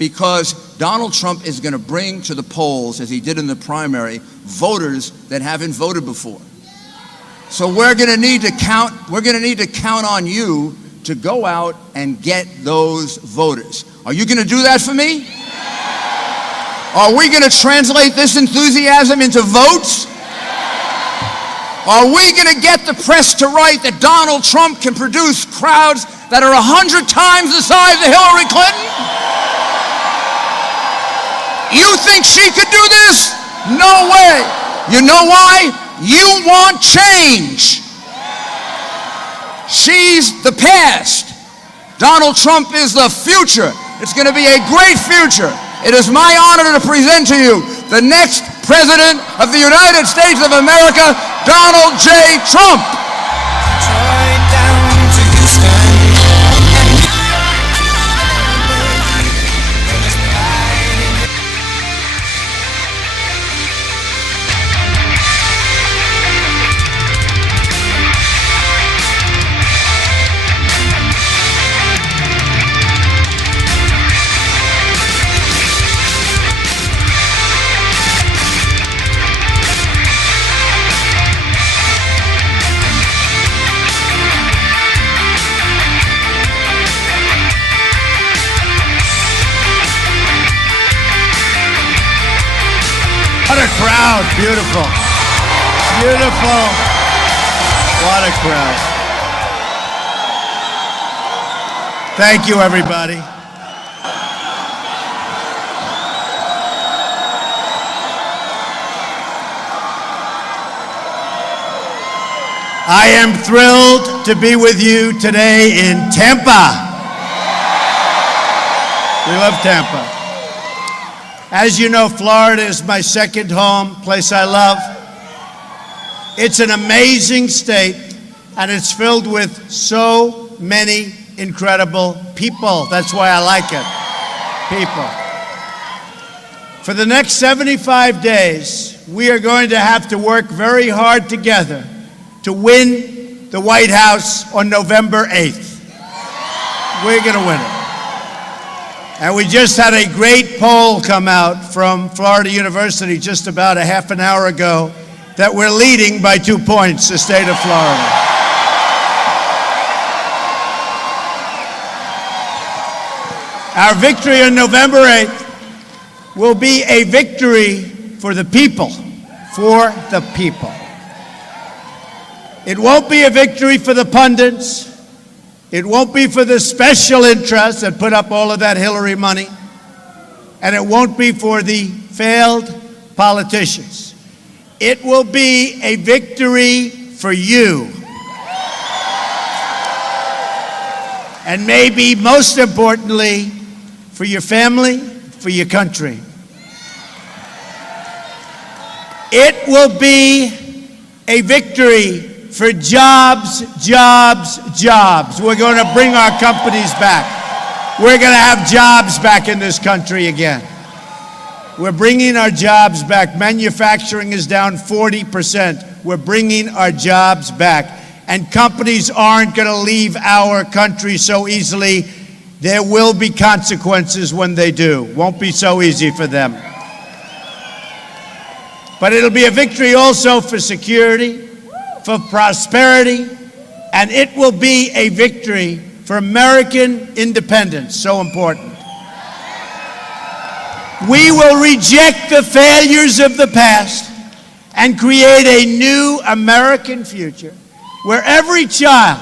because Donald Trump is going to bring to the polls, as he did in the primary, voters that haven't voted before. So we're going to need to count on you to go out and get those voters. Are you going to do that for me? Are we going to translate this enthusiasm into votes? Are we going to get the press to write that Donald Trump can produce crowds that are 100 times the size of Hillary Clinton? You think she could do this? No way. You know why? You want change. She's the past. Donald Trump is the future. It's going to be a great future. It is my honor to present to you the next President of the United States of America, Donald J. Trump. What a crowd, beautiful. Beautiful. What a crowd. Thank you, everybody. I am thrilled to be with you today in Tampa. We love Tampa. As you know, Florida is my second home, place I love. It's an amazing state, and it's filled with so many incredible people. That's why I like it. People. For the next 75 days, we are going to have to work very hard together to win the White House on November 8th. We're going to win it. And we just had a great poll come out from Florida University just about a half an hour ago that we're leading by 2 points, the state of Florida. Our victory on November 8th will be a victory for the people, for the people. It won't be a victory for the pundits. It won't be for the special interests that put up all of that Hillary money. And it won't be for the failed politicians. It will be a victory for you. And maybe most importantly, for your family, for your country. It will be a victory for jobs, jobs, jobs. We're going to bring our companies back. We're going to have jobs back in this country again. We're bringing our jobs back. Manufacturing is down 40%. We're bringing our jobs back. And companies aren't going to leave our country so easily. There will be consequences when they do. Won't be so easy for them. But it'll be a victory also for security, for prosperity, and it will be a victory for American independence, so important. We will reject the failures of the past and create a new American future where every child,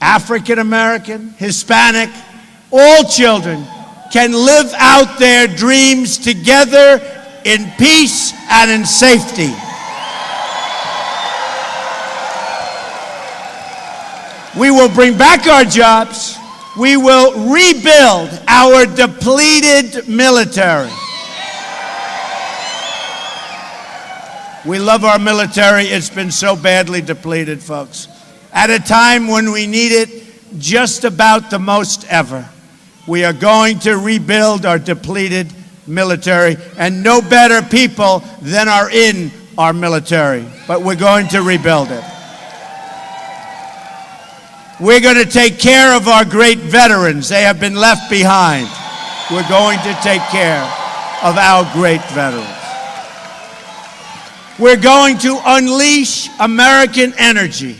African American, Hispanic, all children, can live out their dreams together in peace and in safety. We will bring back our jobs. We will rebuild our depleted military. We love our military. It's been so badly depleted, folks. At a time when we need it just about the most ever. We are going to rebuild our depleted military, and no better people than are in our military. But we're going to rebuild it. We're going to take care of our great veterans. They have been left behind. We're going to take care of our great veterans. We're going to unleash American energy,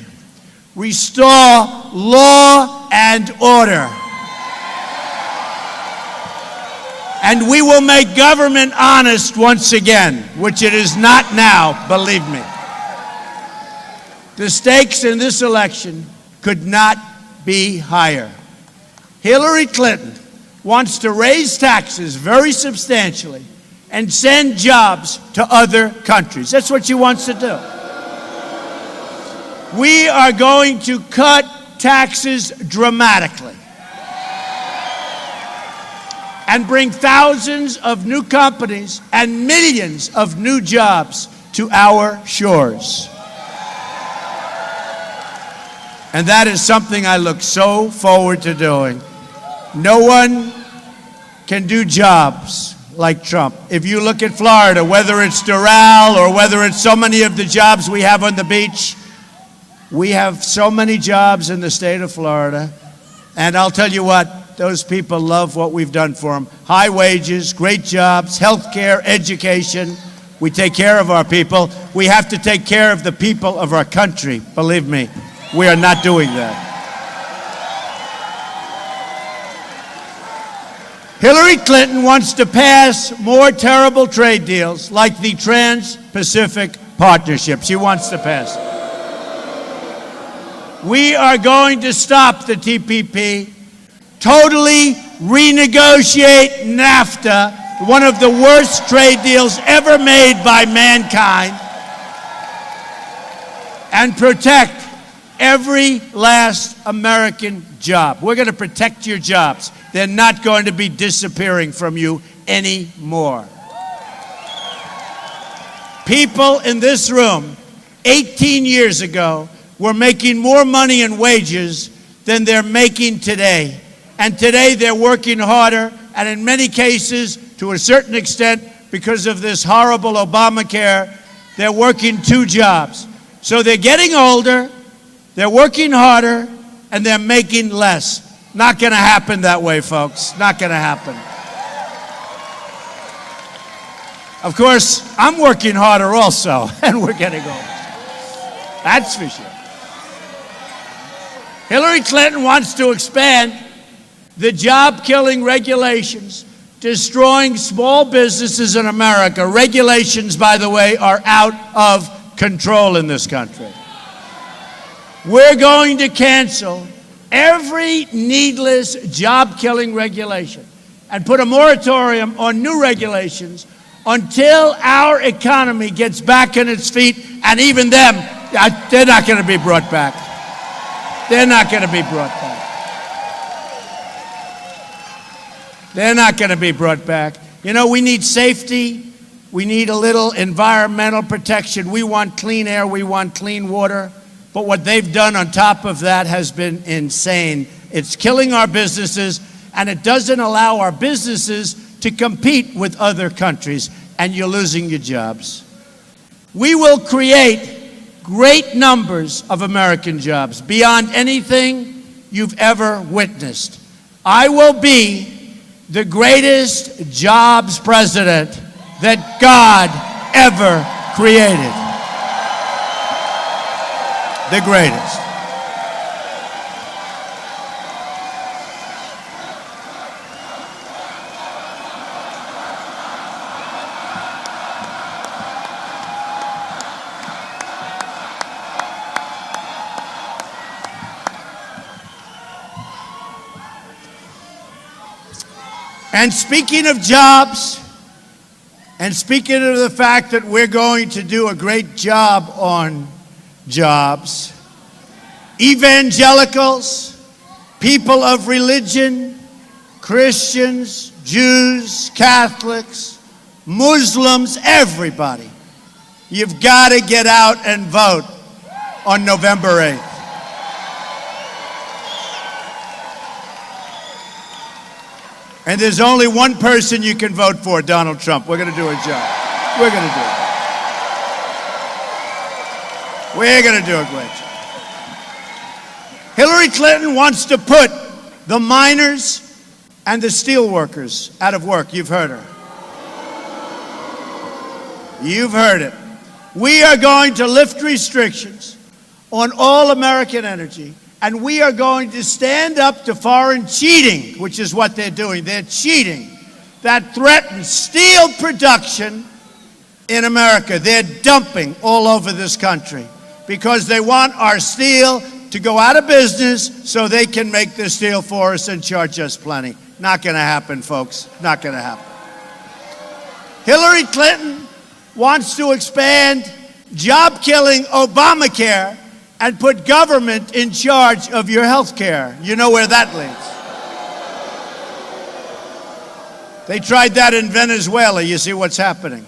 restore law and order, and we will make government honest once again, which it is not now, believe me. The stakes in this election could not be higher. Hillary Clinton wants to raise taxes very substantially and send jobs to other countries. That's what she wants to do. We are going to cut taxes dramatically and bring thousands of new companies and millions of new jobs to our shores. And that is something I look so forward to doing. No one can do jobs like Trump. If you look at Florida, whether it's Doral or whether it's so many of the jobs we have on the beach, we have so many jobs in the state of Florida. And I'll tell you what, those people love what we've done for them. High wages, great jobs, health care, education. We take care of our people. We have to take care of the people of our country. Believe me, we are not doing that. Hillary Clinton wants to pass more terrible trade deals like the Trans-Pacific Partnership. She wants to pass it. We are going to stop the TPP, totally renegotiate NAFTA, one of the worst trade deals ever made by mankind, and protect every last American job. We're going to protect your jobs. They're not going to be disappearing from you anymore. People in this room 18 years ago were making more money in wages than they're making today. And today they're working harder, and in many cases, to a certain extent, because of this horrible Obamacare, they're working 2 jobs. So they're getting older, they're working harder, and they're making less. Not going to happen that way, folks. Not going to happen. Of course, I'm working harder also, and we're getting older. That's for sure. Hillary Clinton wants to expand the job-killing regulations, destroying small businesses in America. Regulations, by the way, are out of control in this country. We're going to cancel every needless job-killing regulation and put a moratorium on new regulations until our economy gets back on its feet, and even them, they're not going to be brought back. They're not going to be brought back. They're not going to be brought back. You know, we need safety. We need a little environmental protection. We want clean air. We want clean water. But what they've done on top of that has been insane. It's killing our businesses, and it doesn't allow our businesses to compete with other countries, and you're losing your jobs. We will create great numbers of American jobs beyond anything you've ever witnessed. I will be the greatest jobs president that God ever created. The greatest. And speaking of jobs, and speaking of the fact that we're going to do a great job on jobs, evangelicals, people of religion, Christians, Jews, Catholics, Muslims, everybody, you've got to get out and vote on November 8th. And there's only one person you can vote for, Donald Trump. We're going to do a job. We're going to do it. We're going to do a great job. Hillary Clinton wants to put the miners and the steel workers out of work. You've heard her. You've heard it. We are going to lift restrictions on all American energy, and we are going to stand up to foreign cheating, which is what they're doing. They're cheating. That threatens steel production in America. They're dumping all over this country because they want our steel to go out of business so they can make the steel for us and charge us plenty. Not going to happen, folks. Not going to happen. Hillary Clinton wants to expand job-killing Obamacare and put government in charge of your health care. You know where that leads. They tried that in Venezuela. You see what's happening.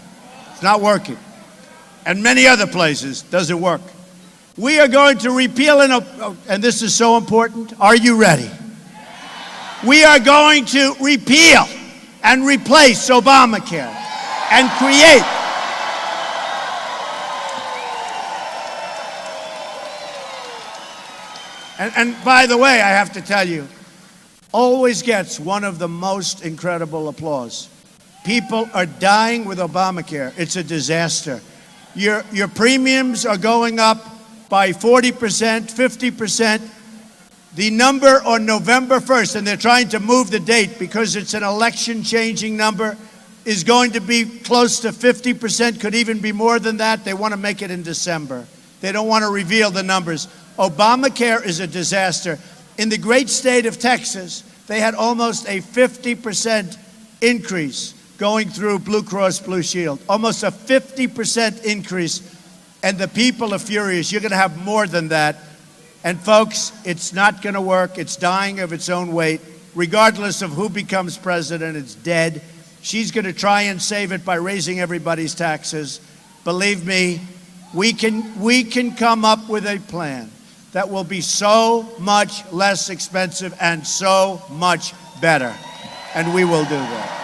It's not working. And many other places, doesn't work. We are going to repeal, and this is so important. Are you ready? We are going to repeal and replace Obamacare and create and by the way, I have to tell you, always gets one of the most incredible applause. People are dying with Obamacare. It's a disaster. Your premiums are going up by 40%, 50%. The number on November 1st, and they're trying to move the date because it's an election-changing number, is going to be close to 50%, could even be more than that. They want to make it in December. They don't want to reveal the numbers. Obamacare is a disaster. In the great state of Texas, they had almost a 50% increase going through Blue Cross Blue Shield. Almost a 50% increase. And the people are furious. You're going to have more than that. And folks, it's not going to work. It's dying of its own weight. Regardless of who becomes president, it's dead. She's going to try and save it by raising everybody's taxes. Believe me, we can come up with a plan that will be so much less expensive and so much better. And we will do that.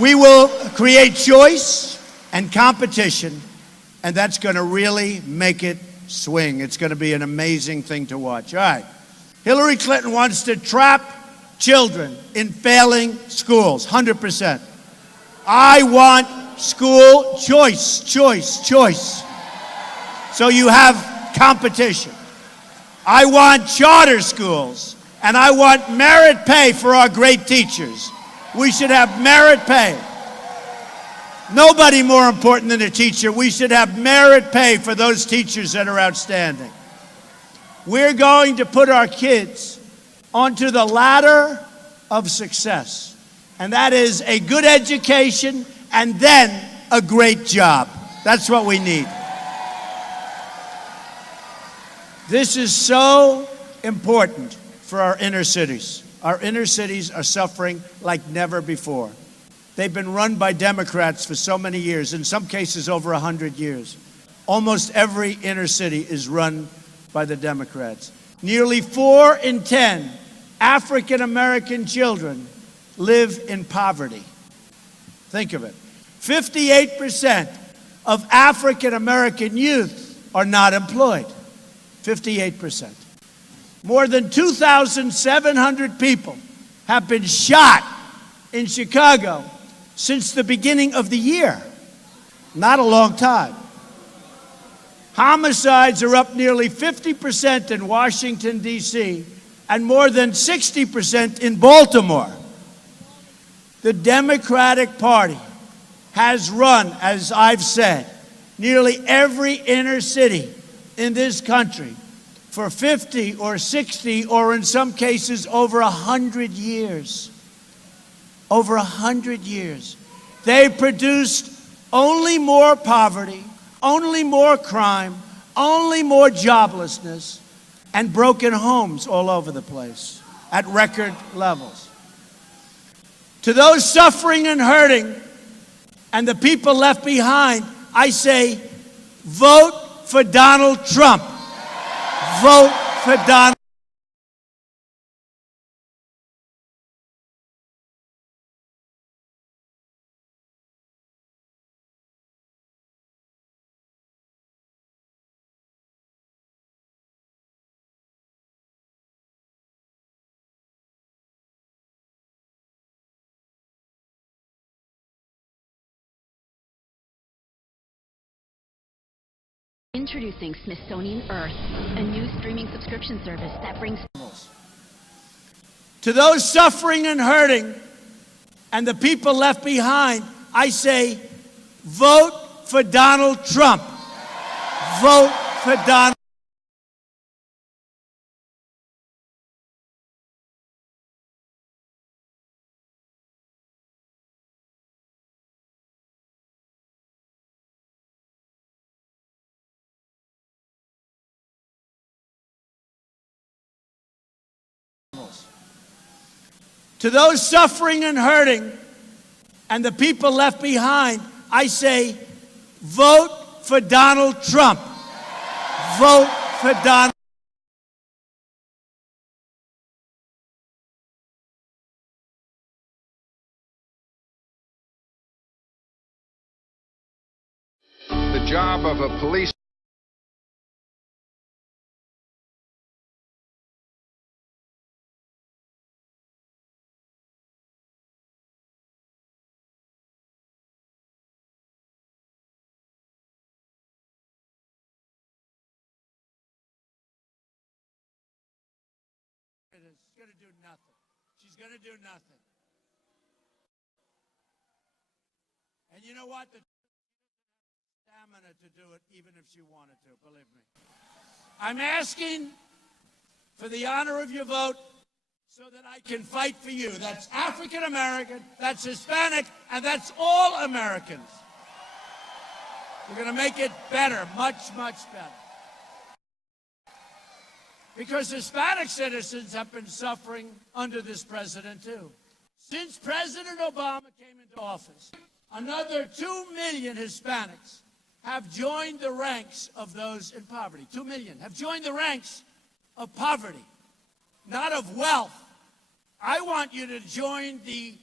We will create choice and competition, and that's going to really make it swing. It's going to be an amazing thing to watch. All right. Hillary Clinton wants to trap children in failing schools, 100%. I want school choice. So you have competition. I want charter schools, and I want merit pay for our great teachers. We should have merit pay. Nobody more important than a teacher. We should have merit pay for those teachers that are outstanding. We're going to put our kids onto the ladder of success, and that is a good education and then a great job. That's what we need. This is so important for our inner cities. Our inner cities are suffering like never before. They've been run by Democrats for so many years, in some cases over 100 years. Almost every inner city is run by the Democrats. Nearly 4 in 10 African American children live in poverty. Think of it. 58% of African American youth are not employed. 58%. More than 2,700 people have been shot in Chicago since the beginning of the year. Not a long time. Homicides are up nearly 50% in Washington, D.C., and more than 60% in Baltimore. The Democratic Party has run, as I've said, nearly every inner city in this country for 50 or 60 or in some cases over 100 years. Over 100 years. They produced only more poverty, only more crime, only more joblessness, and broken homes all over the place at record levels. To those suffering and hurting and the people left behind, I say, vote for Donald Trump. Vote for Donald Introducing Smithsonian Earth, a new streaming subscription service that brings... To those suffering and hurting and the people left behind, I say, vote for Donald Trump. Vote for Donald. To those suffering and hurting and the people left behind, I say, vote for Donald Trump. Vote for Donald. The job of a police She's going to do nothing. She's going to do nothing. And you know what? The stamina to do it, even if she wanted to, believe me. I'm asking for the honor of your vote so that I can fight for you. That's African American, that's Hispanic, and that's all Americans. We're going to make it better, much, much better. Because Hispanic citizens have been suffering under this president, too. Since President Obama came into office, another 2 million Hispanics have joined the ranks of those in poverty. 2 million have joined the ranks of poverty, not of wealth. I want you to join the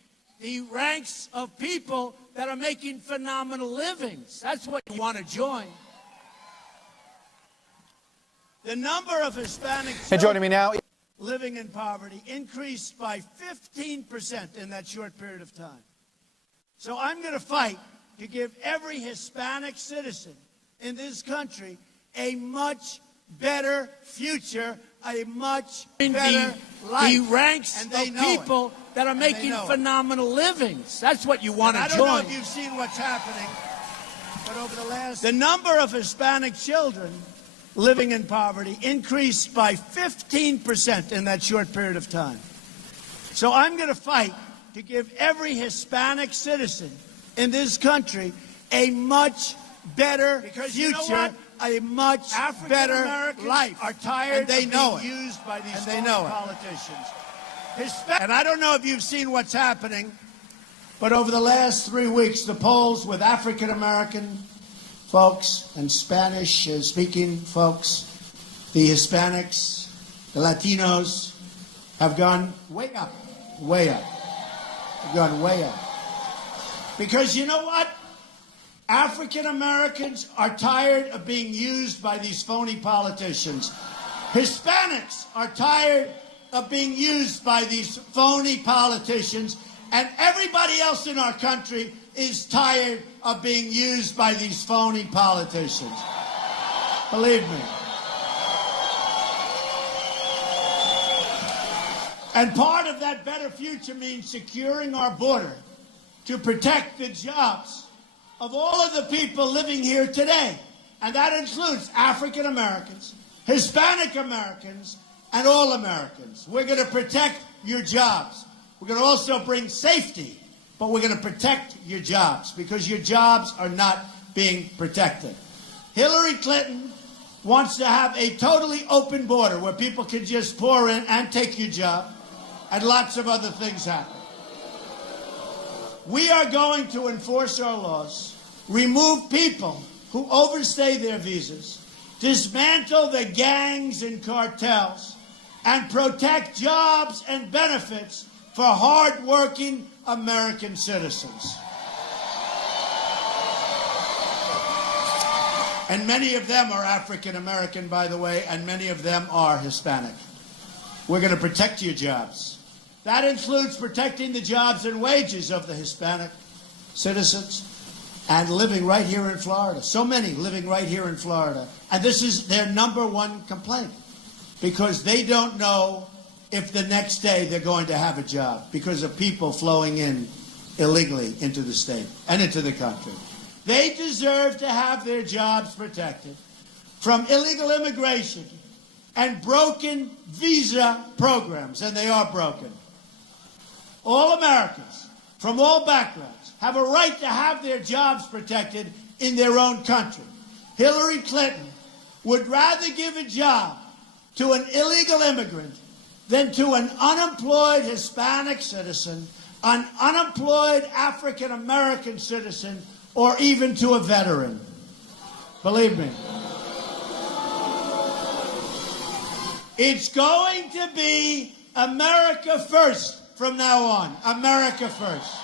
ranks of people that are making phenomenal livings. That's what you want to join. The number of Hispanic joining me now living in poverty increased by 15% in that short period of time. So I'm going to fight to give every Hispanic citizen in this country a much better future, a much better life. The ranks of people that are making phenomenal livings. That's what you want to join. I don't know if you've seen what's happening, but over the number of Hispanic children living in poverty increased by 15% in that short period of time. So I'm going to fight to give every Hispanic citizen in this country a much better future, a much better life. Are tired of being used by these politicians. And I don't know if you've seen what's happening, but over the last 3 weeks, the polls with African American folks and Spanish-speaking folks, the Hispanics, the Latinos, have gone way up, way up. Have gone way up. Because you know what? African Americans are tired of being used by these phony politicians. Hispanics are tired of being used by these phony politicians, and everybody else in our country is tired of being used by these phony politicians. Believe me. And part of that better future means securing our border to protect the jobs of all of the people living here today. And that includes African Americans, Hispanic Americans, and all Americans. We're going to protect your jobs. We're going to also bring safety, but we're going to protect your jobs because your jobs are not being protected. Hillary Clinton wants to have a totally open border where people can just pour in and take your job, and lots of other things happen. We are going to enforce our laws, remove people who overstay their visas, dismantle the gangs and cartels, and protect jobs and benefits for hard-working American citizens. And many of them are African American, by the way, and many of them are Hispanic. We're going to protect your jobs. That includes protecting the jobs and wages of the Hispanic citizens, and living right here in Florida. So many living right here in Florida. And this is their number one complaint, because they don't know if the next day they're going to have a job because of people flowing in illegally into the state and into the country. They deserve to have their jobs protected from illegal immigration and broken visa programs, and they are broken. All Americans from all backgrounds have a right to have their jobs protected in their own country. Hillary Clinton would rather give a job to an illegal immigrant than to an unemployed Hispanic citizen, an unemployed African American citizen, or even to a veteran. Believe me. It's going to be America first from now on. America first.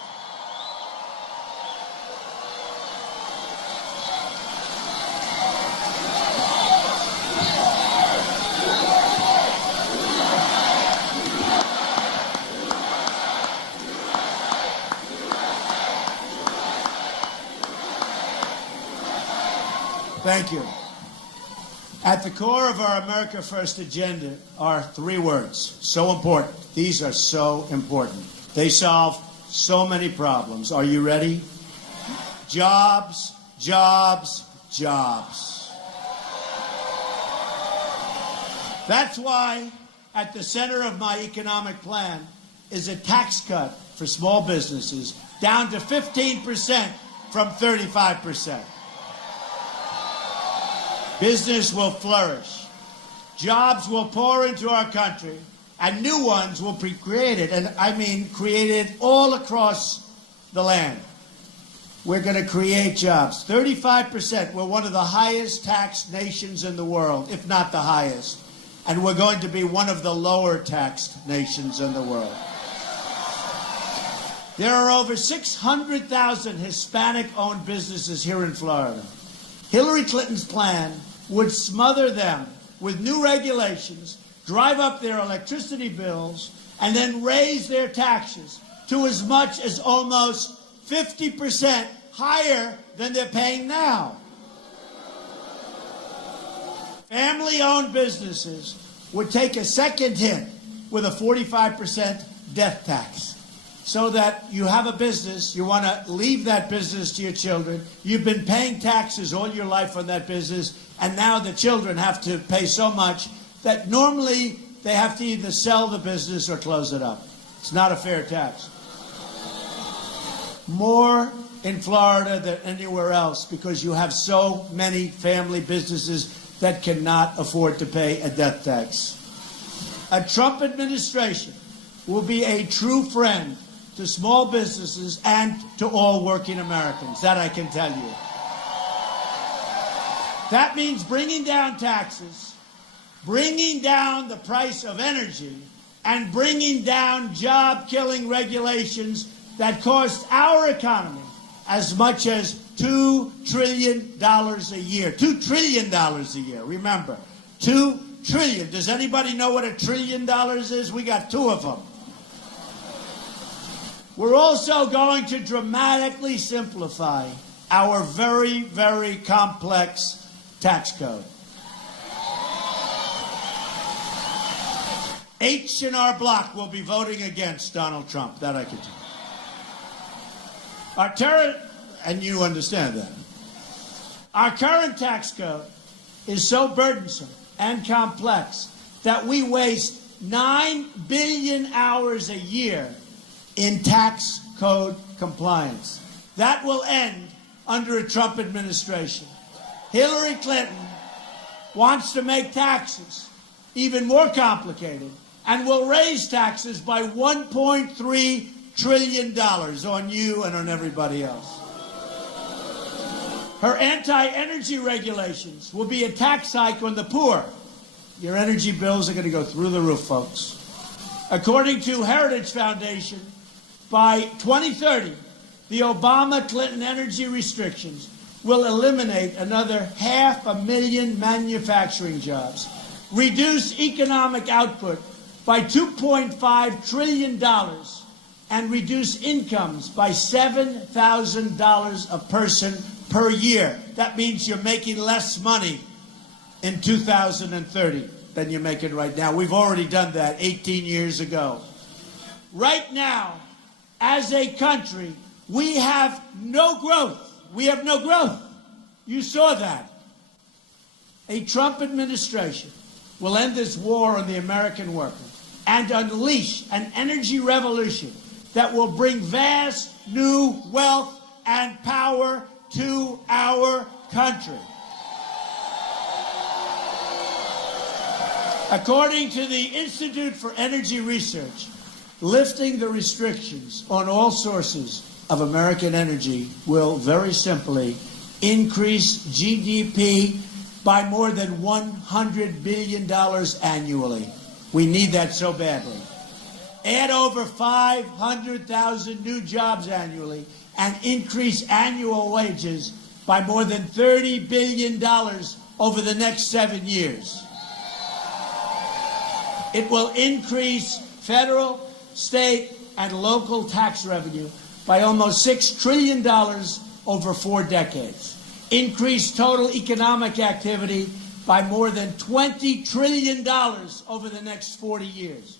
Thank you. At the core of our America First agenda are three words, so important. These are so important. They solve so many problems. Are you ready? Jobs, jobs, jobs. That's why at the center of my economic plan is a tax cut for small businesses down to 15% from 35%. Business will flourish. Jobs will pour into our country, and new ones will be created, and I mean created all across the land. We're going to create jobs. 35%. We're one of the highest taxed nations in the world, if not the highest. And we're going to be one of the lower taxed nations in the world. There are over 600,000 Hispanic-owned businesses here in Florida. Hillary Clinton's plan would smother them with new regulations, drive up their electricity bills, and then raise their taxes to as much as almost 50% higher than they're paying now. Family-owned businesses would take a second hit with a 45% death tax. So that you have a business, you want to leave that business to your children, you've been paying taxes all your life on that business, and now the children have to pay so much that normally they have to either sell the business or close it up. It's not a fair tax. More in Florida than anywhere else because you have so many family businesses that cannot afford to pay a death tax. A Trump administration will be a true friend to small businesses and to all working Americans. That I can tell you. That means bringing down taxes, bringing down the price of energy, and bringing down job-killing regulations that cost our economy as much as $2 trillion a year. $2 trillion a year. Remember, $2 trillion. Does anybody know what $1 trillion is? We got two of them. We're also going to dramatically simplify our very, very complex tax code. H in our block will be voting against Donald Trump. That I can tell you. And you understand that. Our current tax code is so burdensome and complex that we waste 9 billion hours a year in tax code compliance. That will end under a Trump administration. Hillary Clinton wants to make taxes even more complicated and will raise taxes by $1.3 trillion on you and on everybody else. Her anti-energy regulations will be a tax hike on the poor. Your energy bills are going to go through the roof, folks. According to Heritage Foundation, by 2030, the Obama-Clinton energy restrictions will eliminate another 500,000 manufacturing jobs, reduce economic output by $2.5 trillion, and reduce incomes by $7,000 a person per year. That means you're making less money in 2030 than you're making right now. We've already done that 18 years ago. Right now, as a country, we have no growth. We have no growth. You saw that. A Trump administration will end this war on the American worker and unleash an energy revolution that will bring vast new wealth and power to our country. According to the Institute for Energy Research, lifting the restrictions on all sources of American energy will very simply increase GDP by more than $100 billion annually. We need that so badly. Add over 500,000 new jobs annually and increase annual wages by more than $30 billion over the next 7 years. It will increase federal, state, and local tax revenue by almost $6 trillion over 4 decades. Increase total economic activity by more than $20 trillion over the next 40 years.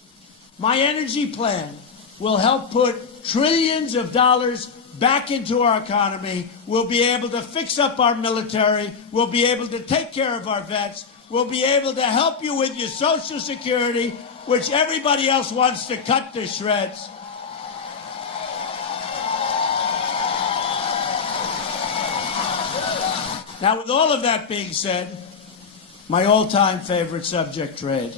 My energy plan will help put trillions of dollars back into our economy. We'll be able to fix up our military. We'll be able to take care of our vets. We'll be able to help you with your Social Security, which everybody else wants to cut to shreds. Now, with all of that being said, my all-time favorite subject, trade.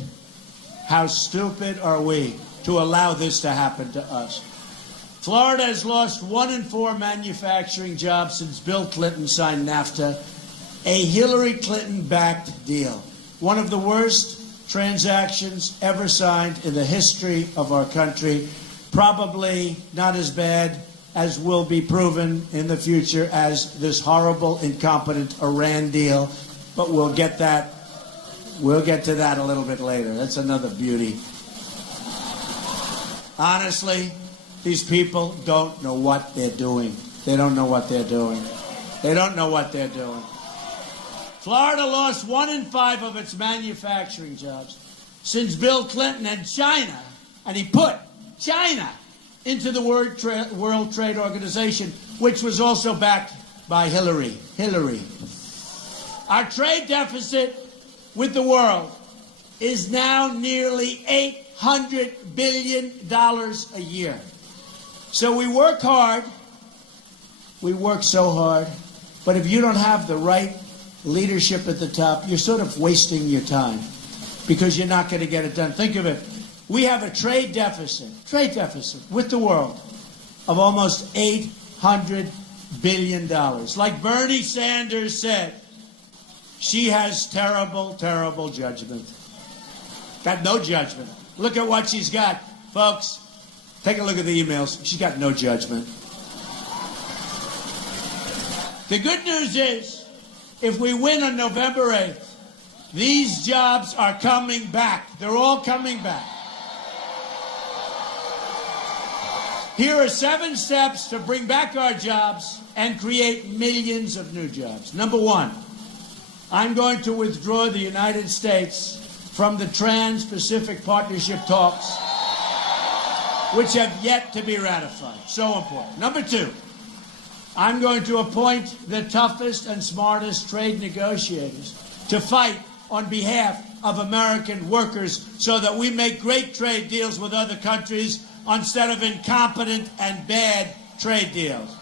How stupid are we to allow this to happen to us? Florida has lost 1 in 4 manufacturing jobs since Bill Clinton signed NAFTA, a Hillary Clinton-backed deal. One of the worst transactions ever signed in the history of our country. Probably not as bad as will be proven in the future as this horrible, incompetent Iran deal. But we'll get to that a little bit later. That's another beauty. Honestly, these people don't know what they're doing. They don't know what they're doing. They don't know what they're doing. Florida lost 1 in 5 of its manufacturing jobs since Bill Clinton and China, and he put China into the World Trade Organization, which was also backed by Hillary. Our trade deficit with the world is now nearly $800 billion a year. So we work hard. We work so hard. But if you don't have the right leadership at the top, you're sort of wasting your time because you're not going to get it done. Think of it. We have a trade deficit with the world of almost $800 billion. Like Bernie Sanders said, she has terrible, terrible judgment. Got no judgment. Look at what she's got. Folks, take a look at the emails. She's got no judgment. The good news is, if we win on November 8th, these jobs are coming back. They're all coming back. Here are 7 steps to bring back our jobs and create millions of new jobs. Number 1, I'm going to withdraw the United States from the Trans-Pacific Partnership talks, which have yet to be ratified. So important. Number 2, I'm going to appoint the toughest and smartest trade negotiators to fight on behalf of American workers so that we make great trade deals with other countries instead of incompetent and bad trade deals.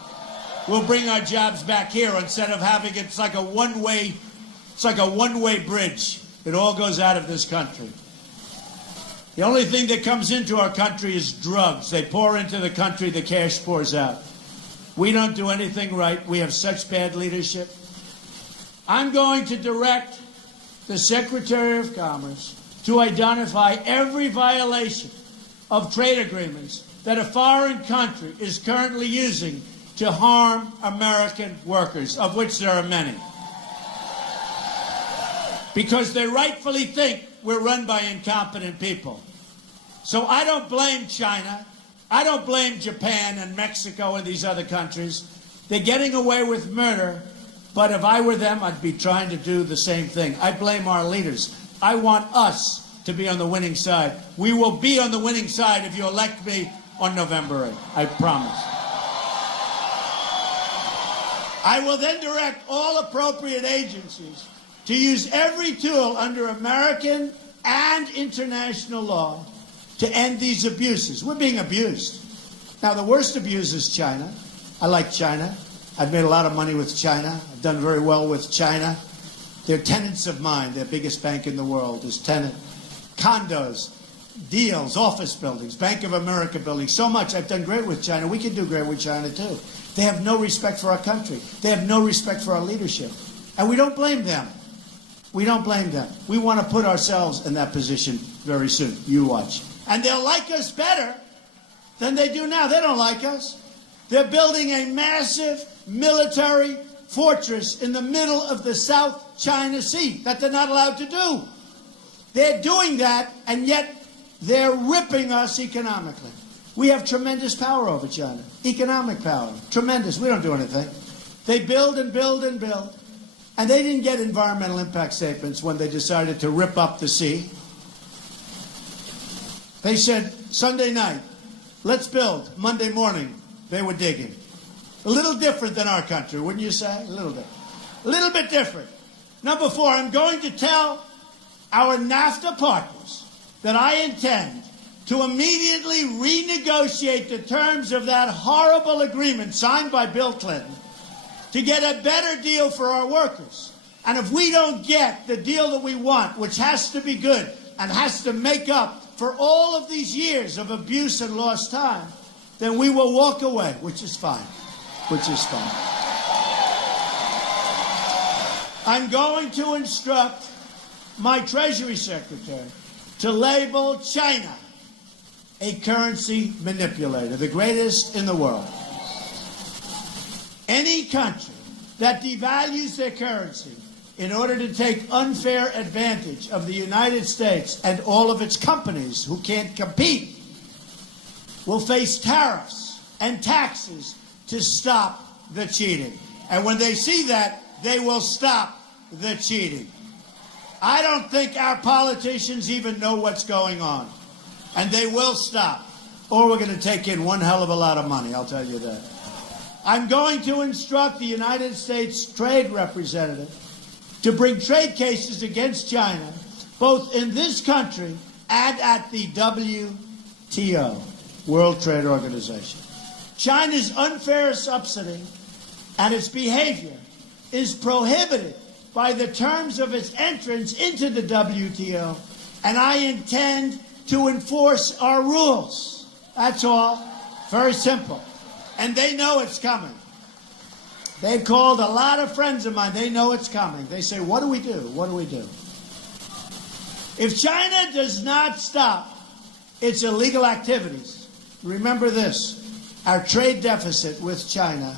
We'll bring our jobs back here instead of having it's like a one-way bridge. It all goes out of this country. The only thing that comes into our country is drugs. They pour into the country, the cash pours out. We don't do anything right. We have such bad leadership. I'm going to direct the Secretary of Commerce to identify every violation of trade agreements that a foreign country is currently using to harm American workers, of which there are many. Because they rightfully think we're run by incompetent people. So I don't blame China. I don't blame Japan and Mexico and these other countries. They're getting away with murder, but if I were them, I'd be trying to do the same thing. I blame our leaders. I want us to be on the winning side. We will be on the winning side if you elect me on November 8th. I promise. I will then direct all appropriate agencies to use every tool under American and international law to end these abuses. We're being abused. Now, the worst abuse is China. I like China. I've made a lot of money with China. I've done very well with China. They're tenants of mine. Their biggest bank in the world is tenant. Condos, deals, office buildings, Bank of America buildings, so much. I've done great with China. We can do great with China, too. They have no respect for our country. They have no respect for our leadership. And we don't blame them. We don't blame them. We want to put ourselves in that position very soon. You watch. And they'll like us better than they do now. They don't like us. They're building a massive military fortress in the middle of the South China Sea that they're not allowed to do. They're doing that, and yet they're ripping us economically. We have tremendous power over China. Economic power. Tremendous. We don't do anything. They build and build and build. And they didn't get environmental impact statements when they decided to rip up the sea. They said, Sunday night, let's build. Monday morning, they were digging. A little different than our country, wouldn't you say? A little bit. A little bit different. Number 4, I'm going to tell our NAFTA partners that I intend to immediately renegotiate the terms of that horrible agreement signed by Bill Clinton to get a better deal for our workers. And if we don't get the deal that we want, which has to be good and has to make up for all of these years of abuse and lost time, then we will walk away, which is fine. Which is fine. I'm going to instruct my Treasury Secretary to label China a currency manipulator, the greatest in the world. Any country that devalues their currency in order to take unfair advantage of the United States and all of its companies who can't compete will face tariffs and taxes to stop the cheating. And when they see that, they will stop the cheating. I don't think our politicians even know what's going on. And they will stop. Or we're going to take in one hell of a lot of money, I'll tell you that. I'm going to instruct the United States Trade Representative to bring trade cases against China, both in this country and at the WTO, World Trade Organization. China's unfair subsidy and its behavior is prohibited by the terms of its entrance into the WTO, and I intend to enforce our rules. That's all. Very simple. And they know it's coming. They've called a lot of friends of mine. They know it's coming. They say, what do we do? What do we do? If China does not stop its illegal activities, remember this, our trade deficit with China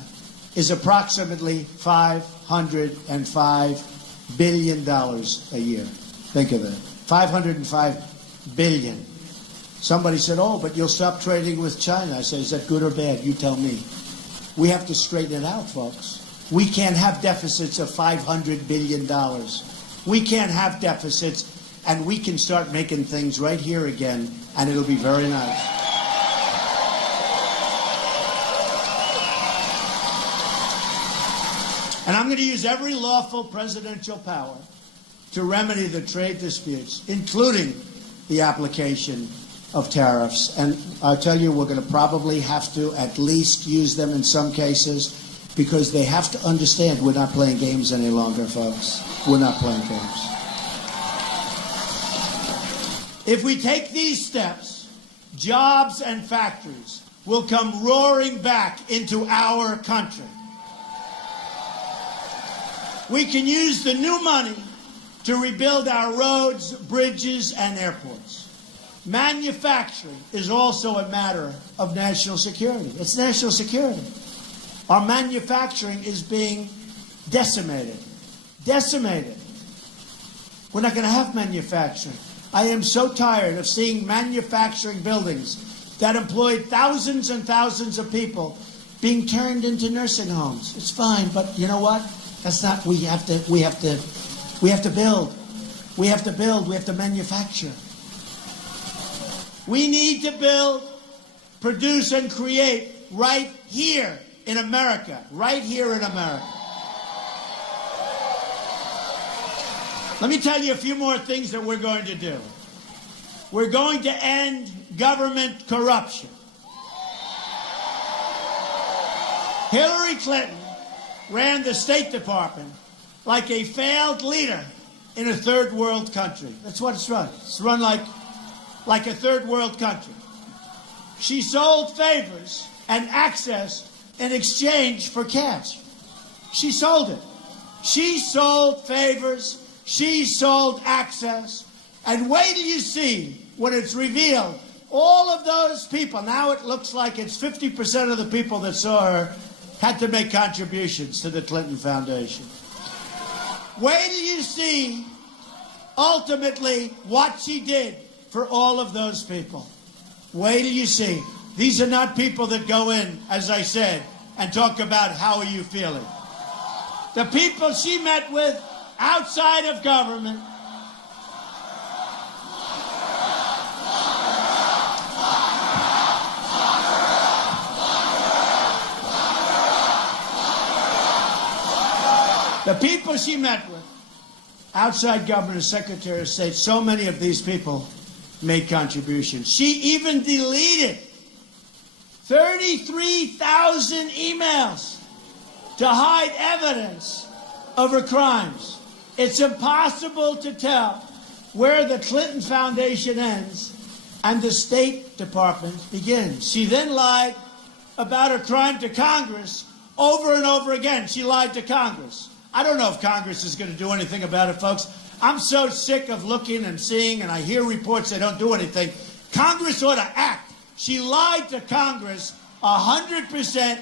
is approximately $505 billion a year. Think of that. $505 billion. Somebody said, oh, but you'll stop trading with China. I said, is that good or bad? You tell me. We have to straighten it out, folks. We can't have deficits of $500 billion. We can't have deficits, and we can start making things right here again, and it'll be very nice. And I'm going to use every lawful presidential power to remedy the trade disputes, including the application of tariffs. And I'll tell you, we're going to probably have to at least use them in some cases because they have to understand we're not playing games any longer, folks. We're not playing games. If we take these steps, jobs and factories will come roaring back into our country. We can use the new money to rebuild our roads, bridges, and airports. Manufacturing is also a matter of national security. It's national security. Our manufacturing is being decimated. Decimated. We're not going to have manufacturing. I am so tired of seeing manufacturing buildings that employed thousands and thousands of people being turned into nursing homes. It's fine, but you know what? That's not. We have to build. We have to build. We have to manufacture. We need to build, produce, and create right here in America. Right here in America. Let me tell you a few more things that we're going to do. We're going to end government corruption. Hillary Clinton ran the State Department like a failed leader in a third world country. That's what it's run. It's run like a third world country. She sold favors and access in exchange for cash. She sold it. She sold favors. She sold access. And wait till you see when it's revealed, all of those people, now it looks like it's 50% of the people that saw her had to make contributions to the Clinton Foundation. Wait till you see ultimately what she did for all of those people. Wait till you see. These are not people that go in, as I said, and talk about how are you feeling. The people she met with outside of government, the people she met with outside government as Secretary of State, so many of these people made contributions. She even deleted 33,000 emails to hide evidence of her crimes. It's impossible to tell where the Clinton Foundation ends and the State Department begins. She then lied about her crime to Congress over and over again. She lied to Congress. I don't know if Congress is going to do anything about it, folks. I'm so sick of looking and seeing, and I hear reports they don't do anything. Congress ought to act. She lied to Congress 100%.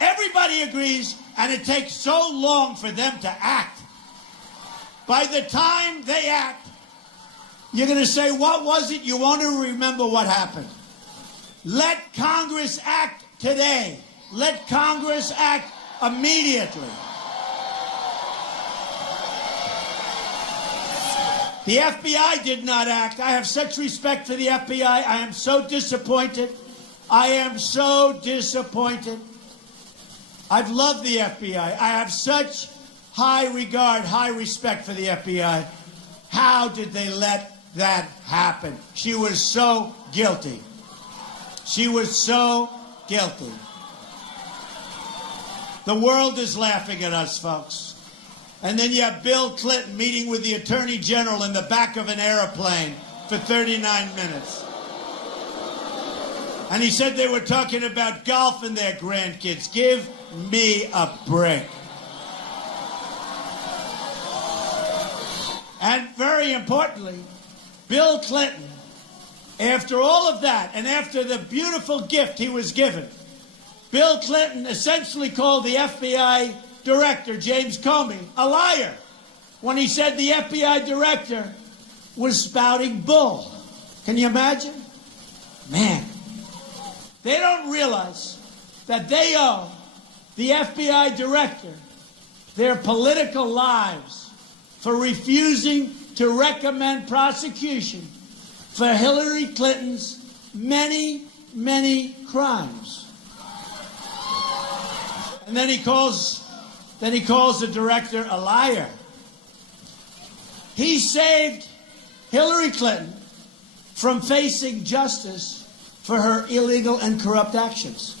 Everybody agrees, and it takes so long for them to act. By the time they act, you're going to say, what was it? You won't even remember what happened. Let Congress act today. Let Congress act immediately. The FBI did not act. I have such respect for the FBI. I am so disappointed. I am so disappointed. I've loved the FBI. I have such high regard, high respect for the FBI. How did they let that happen? She was so guilty. She was so guilty. The world is laughing at us, folks. And then you have Bill Clinton meeting with the Attorney General in the back of an airplane for 39 minutes. And he said they were talking about golf and their grandkids. Give me a break. And very importantly, Bill Clinton, after all of that and after the beautiful gift he was given, Bill Clinton essentially called the FBI director, James Comey, a liar when he said the FBI director was spouting bull. Can you imagine? Man, they don't realize that they owe the FBI director their political lives for refusing to recommend prosecution for Hillary Clinton's many, many crimes. And then he calls the director a liar. He saved Hillary Clinton from facing justice for her illegal and corrupt actions.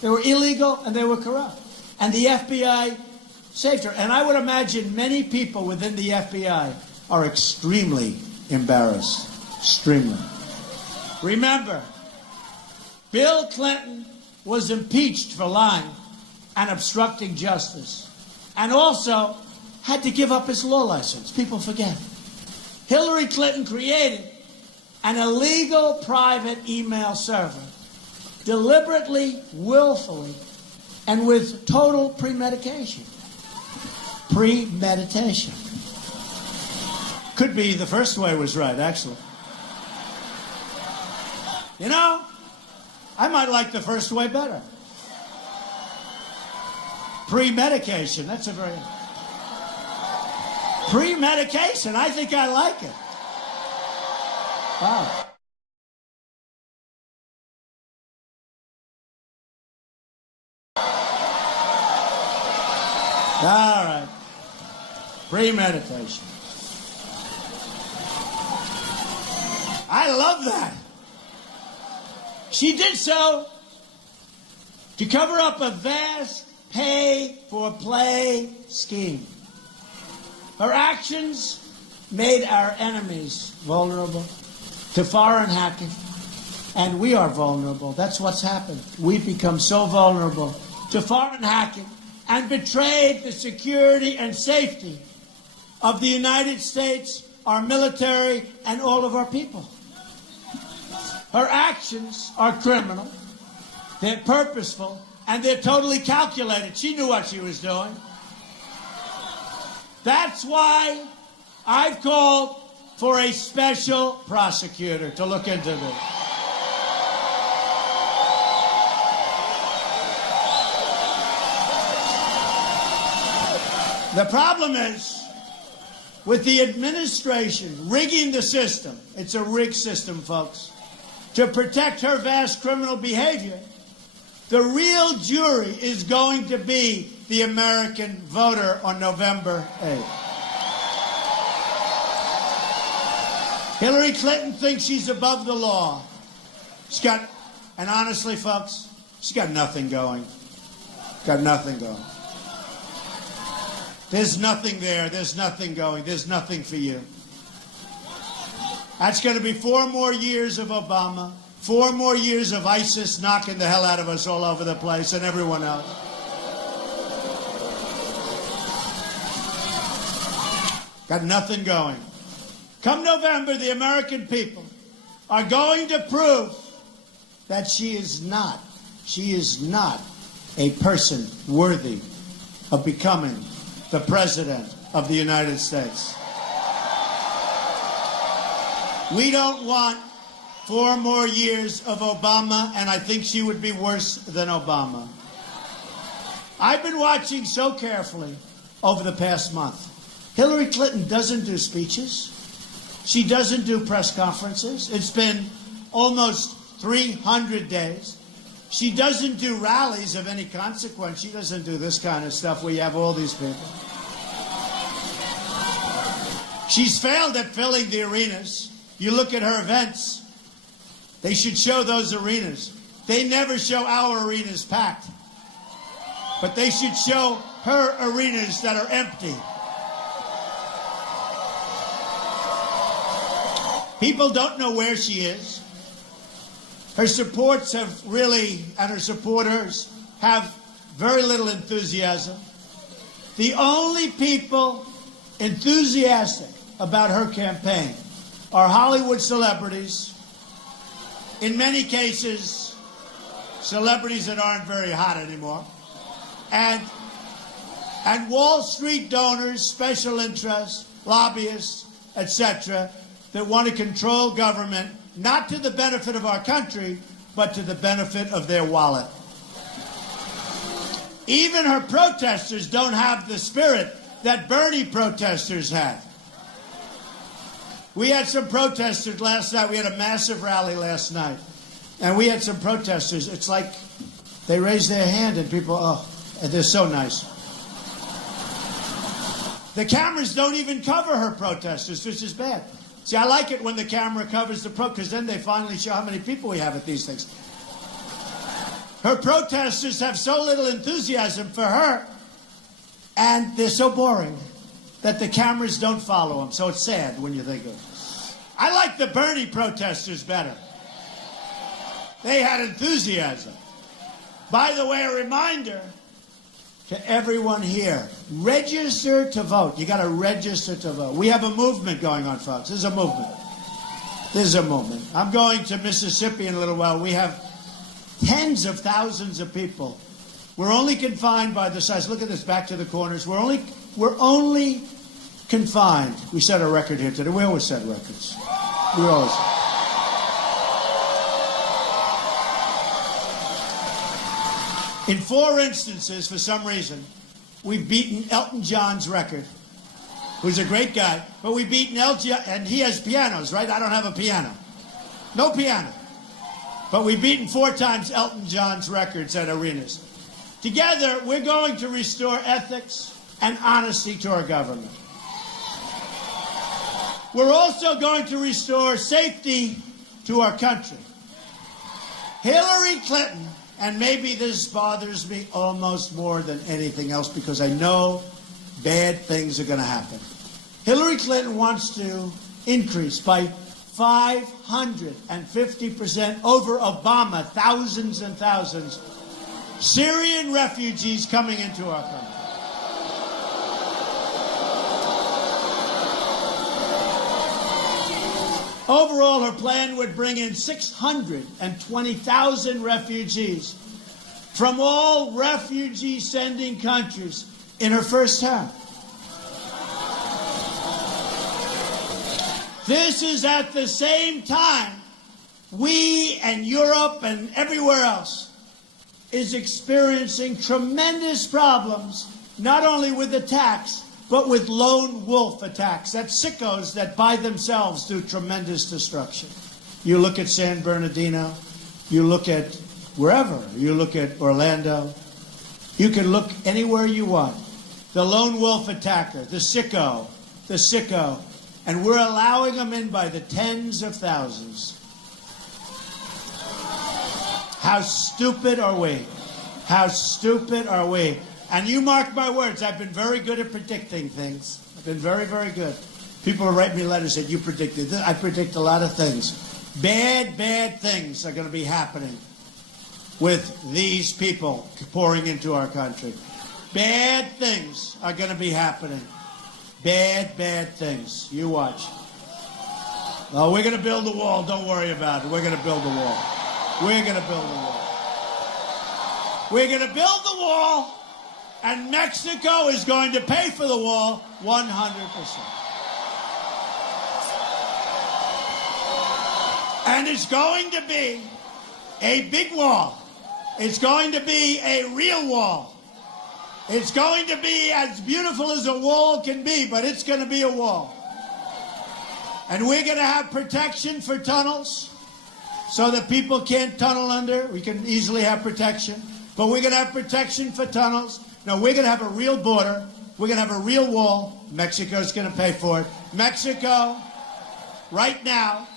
They were illegal and they were corrupt. And the FBI saved her. And I would imagine many people within the FBI are extremely embarrassed. Extremely. Remember, Bill Clinton was impeached for lying and obstructing justice, and also had to give up his law license. People forget. Hillary Clinton created an illegal private email server, deliberately, willfully, and with total premeditation. Premeditation. Could be the first way was right, actually. You know, I might like the first way better. Pre-medication, that's a very... Pre-medication, I think I like it. Wow. All right. Premeditation. I love that. She did so to cover up a vast pay-for-play scheme. Her actions made our enemies vulnerable to foreign hacking, and we are vulnerable. That's what's happened. We've become so vulnerable to foreign hacking and betrayed the security and safety of the United States, our military, and all of our people. Her actions are criminal, they're purposeful, and they're totally calculated. She knew what she was doing. That's why I've called for a special prosecutor to look into this. The problem is, with the administration rigging the system, it's a rigged system, folks, to protect her vast criminal behavior, the real jury is going to be the American voter on November 8th. Hillary Clinton thinks she's above the law. She's got, and honestly, folks, she's got nothing going. Got nothing going. There's nothing there. There's nothing going. There's nothing for you. That's going to be 4 more years of Obama, 4 more years of ISIS knocking the hell out of us all over the place and everyone else. Got nothing going. Come November, the American people are going to prove that she is not a person worthy of becoming the President of the United States. We don't want 4 more years of Obama, and I think she would be worse than Obama. I've been watching so carefully over the past month. Hillary Clinton doesn't do speeches. She doesn't do press conferences. It's been almost 300 days. She doesn't do rallies of any consequence. She doesn't do this kind of stuff where you have all these people. She's failed at filling the arenas. You look at her events, they should show those arenas. They never show our arenas packed. But they should show her arenas that are empty. People don't know where she is. Her supports have really, and her supporters have very little enthusiasm. The only people enthusiastic about her campaign are Hollywood celebrities, in many cases, celebrities that aren't very hot anymore, and Wall Street donors, special interests, lobbyists, etc., that want to control government, not to the benefit of our country, but to the benefit of their wallet. Even her protesters don't have the spirit that Bernie protesters had. We had some protesters last night. We had a massive rally last night. And we had some protesters. It's like they raise their hand and people, oh, and they're so nice. The cameras don't even cover her protesters, which is bad. See, I like it when the camera covers the because then they finally show how many people we have at these things. Her protesters have so little enthusiasm for her, and they're so boring that the cameras don't follow them. So it's sad when you think of it. I like the Bernie protesters better. They had enthusiasm. By the way, a reminder to everyone here, register to vote. You got to register to vote. We have a movement going on, folks. There's a movement. There's a movement. I'm going to Mississippi in a little while. We have tens of thousands of people. We're only confined by the size. Look at this, back to the corners. We're only confined. We set a record here today. We always set records. We always. In 4 instances, for some reason, we've beaten Elton John's record, who's a great guy, but we've beaten Elton, and he has pianos, right? I don't have a piano. No piano. But we've beaten 4 times Elton John's records at arenas. Together, we're going to restore ethics and honesty to our government. We're also going to restore safety to our country. Hillary Clinton, and maybe this bothers me almost more than anything else because I know bad things are going to happen. Hillary Clinton wants to increase by 550% over Obama, thousands and thousands, Syrian refugees coming into our country. Overall, her plan would bring in 620,000 refugees from all refugee-sending countries in her first term. This is at the same time we and Europe and everywhere else is experiencing tremendous problems, not only with attacks, but with lone wolf attacks. That's sickos that by themselves do tremendous destruction. You look at San Bernardino, you look at wherever, you look at Orlando, you can look anywhere you want. The lone wolf attacker, the sicko, and we're allowing them in by the tens of thousands. How stupid are we? How stupid are we? And you mark my words, I've been very good at predicting things. I've been very, very good. People will write me letters that you predicted this. I predict a lot of things. Bad things are going to be happening with these people pouring into our country. Bad things are going to be happening. Bad things. You watch. Oh, we're going to build a wall. Don't worry about it. We're going to build a wall. We're going to build a wall. We're going to build the wall. And Mexico is going to pay for the wall 100%. And it's going to be a big wall. It's going to be a real wall. It's going to be as beautiful as a wall can be, but it's going to be a wall. And we're going to have protection for tunnels so that people can't tunnel under. We can easily have protection. But we're going to have protection for tunnels. No, we're going to have a real border. We're going to have a real wall. Mexico's going to pay for it. Mexico, right now,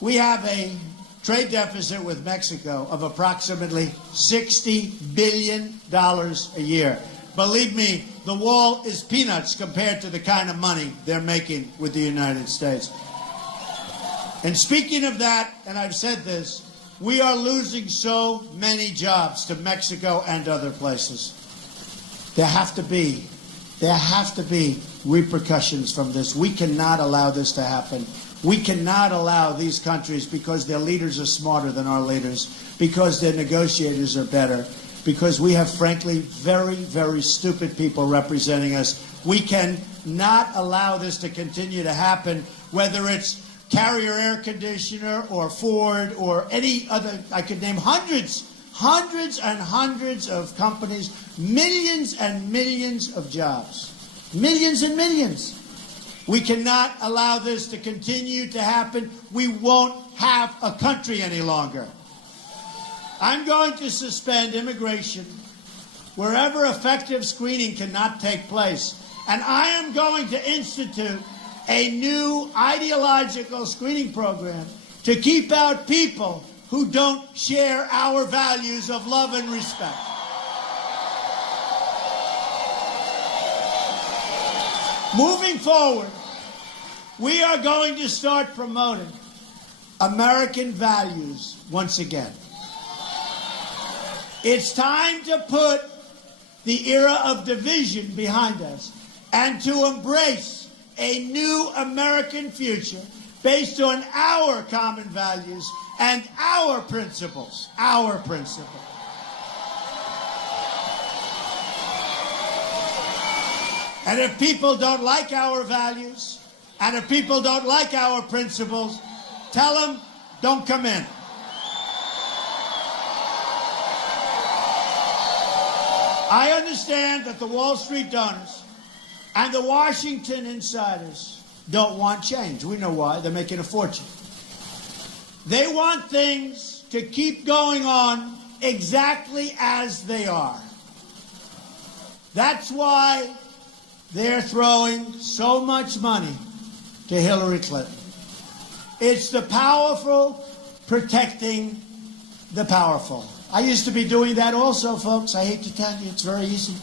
we have a trade deficit with Mexico of approximately $60 billion a year. Believe me, the wall is peanuts compared to the kind of money they're making with the United States. And speaking of that, and I've said this, we are losing so many jobs to Mexico and other places. There have to be repercussions from this. We cannot allow this to happen. We cannot allow these countries, because their leaders are smarter than our leaders, because their negotiators are better, because we have, frankly, very, very stupid people representing us. We cannot allow this to continue to happen, whether it's Carrier Air Conditioner or Ford or any other. I could name hundreds and hundreds of companies, millions and millions of jobs. Millions and millions. We cannot allow this to continue to happen. We won't have a country any longer. I'm going to suspend immigration wherever effective screening cannot take place. And I am going to institute a new ideological screening program to keep out people who don't share our values of love and respect. Moving forward, we are going to start promoting American values once again. It's time to put the era of division behind us and to embrace a new American future based on our common values and our principles. Our principles. And if people don't like our values, and if people don't like our principles, tell them, don't come in. I understand that the Wall Street donors and the Washington insiders don't want change. We know why. They're making a fortune. They want things to keep going on exactly as they are. That's why they're throwing so much money to Hillary Clinton. It's the powerful protecting the powerful. I used to be doing that also, folks. I hate to tell you, it's very easy.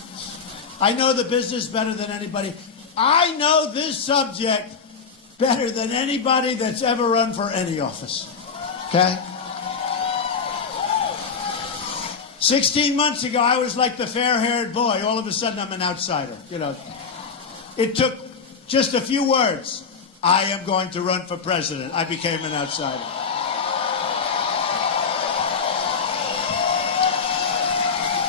I know the business better than anybody. I know this subject better than anybody that's ever run for any office. Okay? 16 months ago, I was like the fair-haired boy. All of a sudden, I'm an outsider. You know, it took just a few words. I am going to run for president. I became an outsider.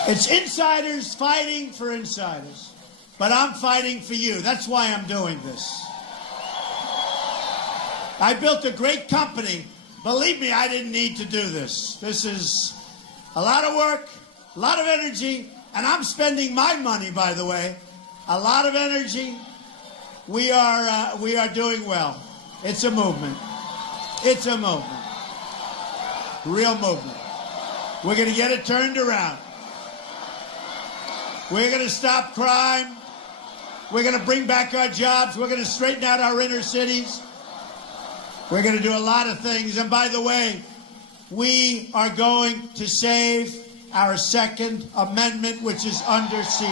It's insiders fighting for insiders. But I'm fighting for you. That's why I'm doing this. I built a great company. Believe me, I didn't need to do this. This is a lot of work, a lot of energy, and I'm spending my money, by the way. A lot of energy. We are doing well. It's a movement. It's a movement. Real movement. We're going to get it turned around. We're going to stop crime. We're going to bring back our jobs. We're going to straighten out our inner cities. We're going to do a lot of things. And by the way, we are going to save our Second Amendment, which is under siege.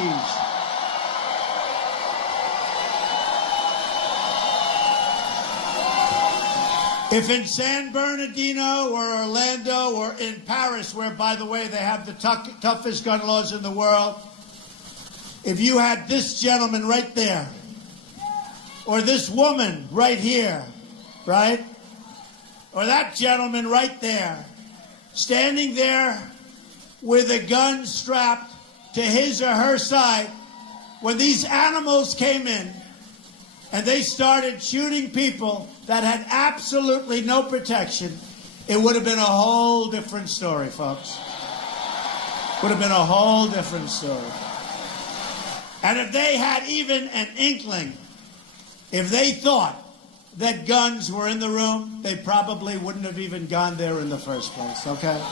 If in San Bernardino or Orlando or in Paris, where, by the way, they have the toughest gun laws in the world, if you had this gentleman right there, or this woman right here, right, or that gentleman right there, standing there with a gun strapped to his or her side, when these animals came in and they started shooting people that had absolutely no protection, it would have been a whole different story, folks. Would have been a whole different story. And if they had even an inkling, if they thought that guns were in the room, they probably wouldn't have even gone there in the first place, okay?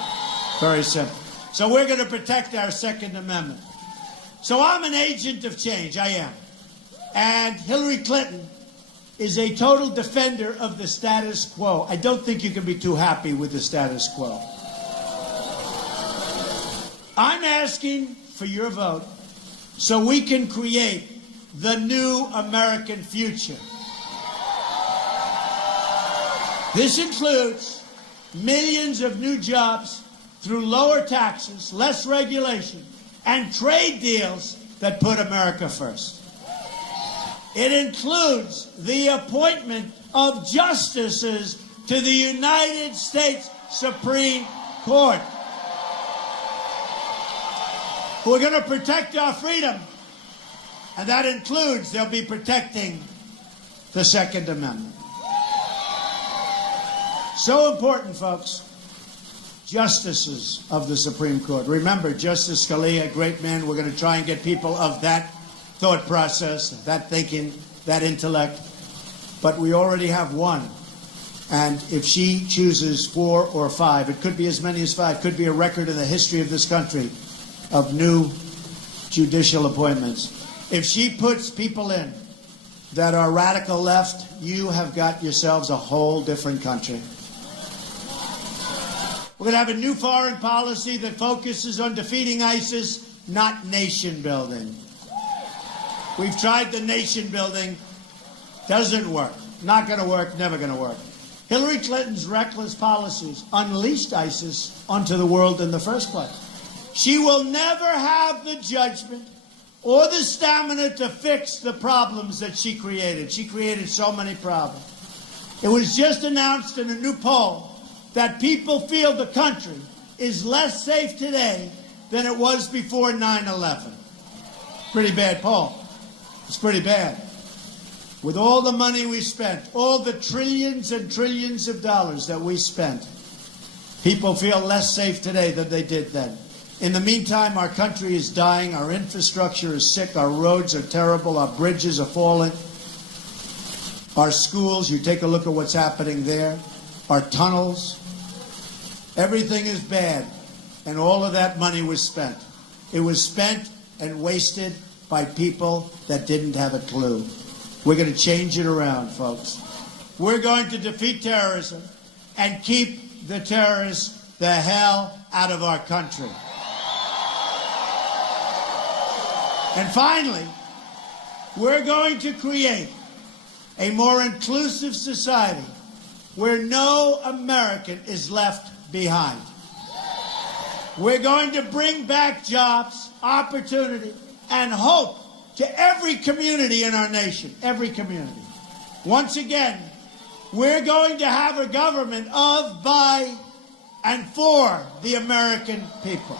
Very simple. So we're going to protect our Second Amendment. So I'm an agent of change, I am. And Hillary Clinton is a total defender of the status quo. I don't think you can be too happy with the status quo. I'm asking for your vote so we can create the new American future. This includes millions of new jobs through lower taxes, less regulation, and trade deals that put America first. It includes the appointment of justices to the United States Supreme Court. We're going to protect our freedom, and that includes they'll be protecting the Second Amendment. So important, folks. Justices of the Supreme Court. Remember, Justice Scalia, great man. We're going to try and get people of that thought process, that thinking, that intellect. But we already have one. And if she chooses 4 or 5, it could be as many as 5, could be a record in the history of this country of new judicial appointments. If she puts people in that are radical left, you have got yourselves a whole different country. We're going to have a new foreign policy that focuses on defeating ISIS, not nation building. We've tried the nation building. Doesn't work. Not going to work, never going to work. Hillary Clinton's reckless policies unleashed ISIS onto the world in the first place. She will never have the judgment or the stamina to fix the problems that she created. She created so many problems. It was just announced in a new poll that people feel the country is less safe today than it was before 9/11. Pretty bad poll. It's pretty bad. With all the money we spent, all the trillions and trillions of dollars that we spent, people feel less safe today than they did then. In the meantime, our country is dying, our infrastructure is sick, our roads are terrible, our bridges are falling, our schools, you take a look at what's happening there, our tunnels, everything is bad, and all of that money was spent. It was spent and wasted by people that didn't have a clue. We're going to change it around, folks. We're going to defeat terrorism and keep the terrorists the hell out of our country. And finally, we're going to create a more inclusive society where no American is left behind. We're going to bring back jobs, opportunity, and hope to every community in our nation, every community. Once again, we're going to have a government of, by, and for the American people.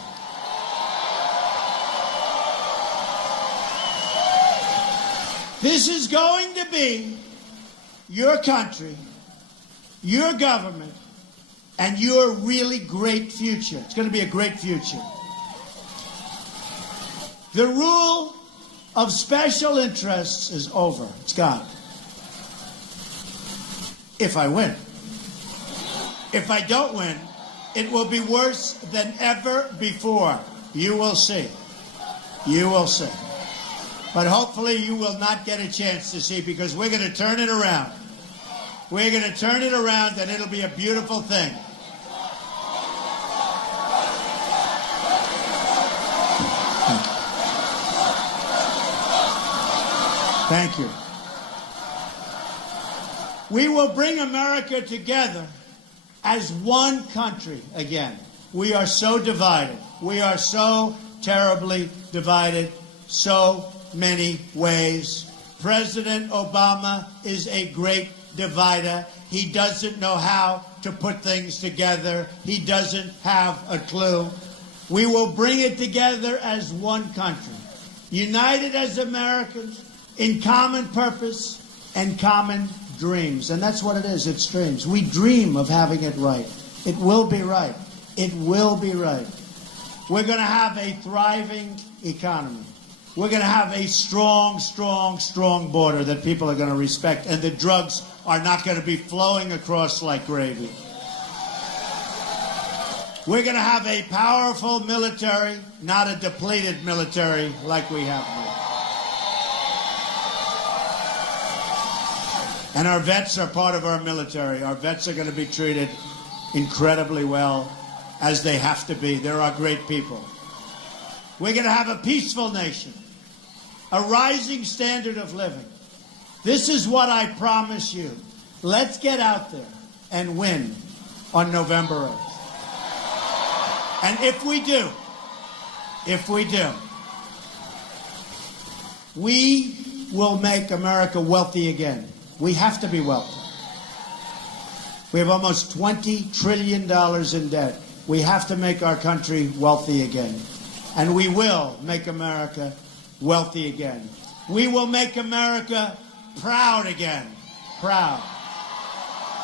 This is going to be your country, your government, and your really great future. It's going to be a great future. The rule of special interests is over. It's gone. If I win. If I don't win, it will be worse than ever before. You will see. You will see. But hopefully you will not get a chance to see, because we're going to turn it around. We're going to turn it around, and it'll be a beautiful thing. Thank you. We will bring America together as one country again. We are so divided. We are so terribly divided, so many ways. President Obama is a great divider. He doesn't know how to put things together. He doesn't have a clue. We will bring it together as one country, united as Americans, in common purpose and common dreams. And that's what it is. It's dreams. We dream of having it right. It will be right. It will be right. We're going to have a thriving economy. We're going to have a strong, strong, strong border that people are going to respect, and the drugs are not going to be flowing across like gravy. We're going to have a powerful military, not a depleted military like we have now. And our vets are part of our military. Our vets are going to be treated incredibly well, as they have to be. They're our great people. We're going to have a peaceful nation, a rising standard of living. This is what I promise you. Let's get out there and win on November 8th. And if we do, we will make America wealthy again. We have to be wealthy. We have almost $20 trillion in debt. We have to make our country wealthy again. And we will make America wealthy again. We will make America proud again. Proud.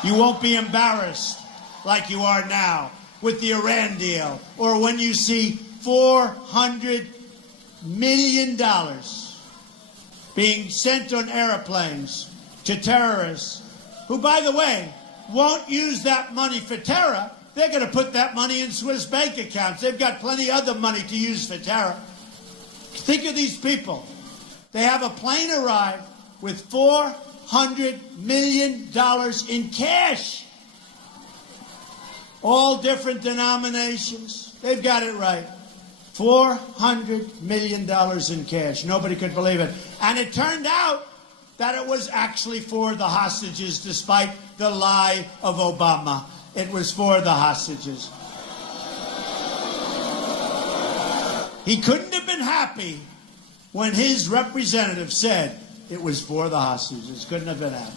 You won't be embarrassed like you are now with the Iran deal, or when you see $400 million being sent on airplanes to terrorists who, by the way, won't use that money for terror. They're going to put that money in Swiss bank accounts. They've got plenty of other money to use for terror. Think of these people. They have a plane arrive with $400 million in cash. All different denominations. They've got it right. $400 million in cash. Nobody could believe it. And it turned out that it was actually for the hostages, despite the lie of Obama. It was for the hostages. He couldn't have been happy when his representative said it was for the hostages. Couldn't have been happy.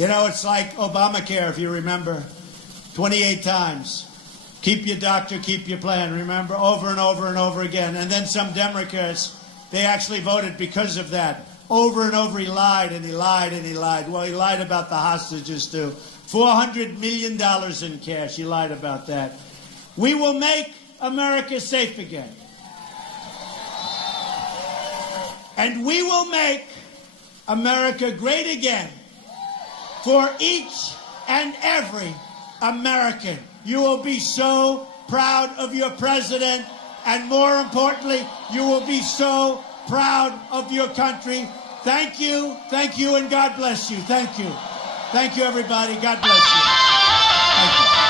You know, it's like Obamacare, if you remember, 28 times. Keep your doctor, keep your plan, remember, over and over and over again. And then some Democrats, they actually voted because of that. Over and over he lied and he lied and he lied. Well, he lied about the hostages too. $400 million in cash, he lied about that. We will make America safe again. And we will make America great again for each and every American. You will be so proud of your president, and more importantly, you will be so proud of your country. Thank you, and God bless you. Thank you. Thank you, everybody. God bless you. Thank you.